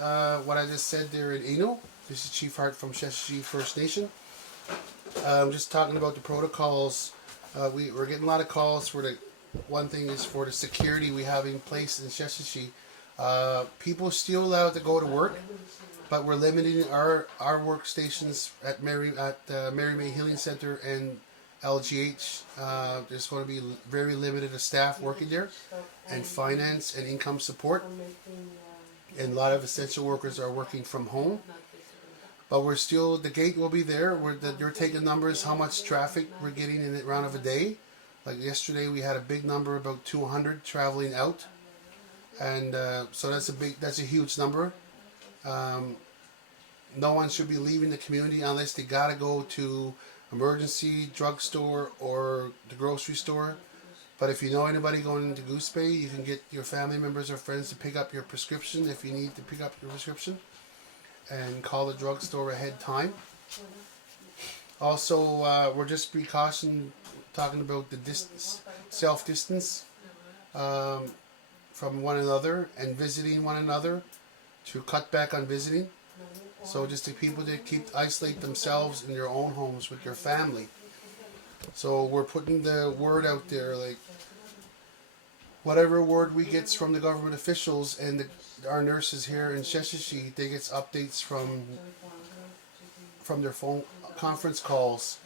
what I just said there in Eno. This is Chief Hart from Sheshatshiu First Nation. Just talking about the protocols. We're getting a lot of calls for the one thing is for the security we have in place in Sheshatshiu. People still allowed to go to work, but we're limiting our workstations at Mary May Healing Center and LGH. There's going to be very limited staff working there, and finance and income support. And a lot of essential workers are working from home. But we're still, the gate will be there. They're taking numbers, how much traffic we're getting in the round of a day. Like yesterday, we had a big number, about 200 traveling out. And so that's a huge number. No one should be leaving the community unless they gotta go to emergency drugstore or the grocery store. But if you know anybody going into Goose Bay, you can get your family members or friends to pick up your prescription if you need to pick up your prescription, and call the drugstore ahead time. Also, we're just talking about the distance, self-distance from one another and visiting one another, to cut back on visiting. So just the people that isolate themselves in their own homes with their family. So we're putting the word out there, like whatever word we get from the government officials and our nurses here in Sheshatshiu, they get updates from their phone conference calls.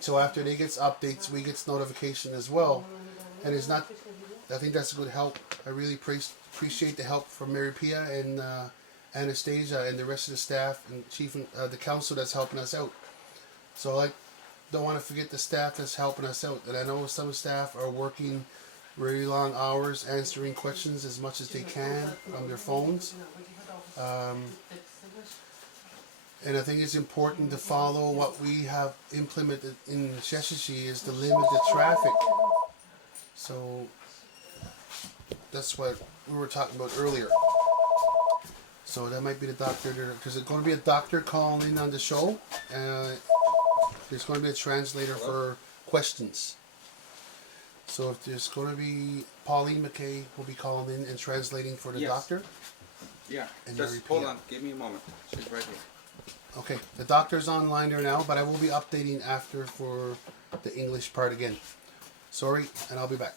So after they get updates, we get notification as well. And it's not, I think that's a good help. I really appreciate the help from Mary Pia and Anastasia and the rest of the staff and the council that's helping us out. So I don't want to forget the staff that's helping us out. And I know some staff are working really long hours answering questions as much as they can on their phones. And I think it's important to follow what we have implemented in Sheshatshiu is to limit the traffic. So that's what we were talking about earlier. So that might be the doctor there. There's going to be a doctor calling in on the show. There's going to be a translator for questions. So if there's going to be Pauline McKay will be calling in and translating for the doctor. Yeah, and just hold on. Give me a moment. She's right here. Okay, the doctor's online there now, but I will be updating after for the English part again. Sorry, and I'll be back.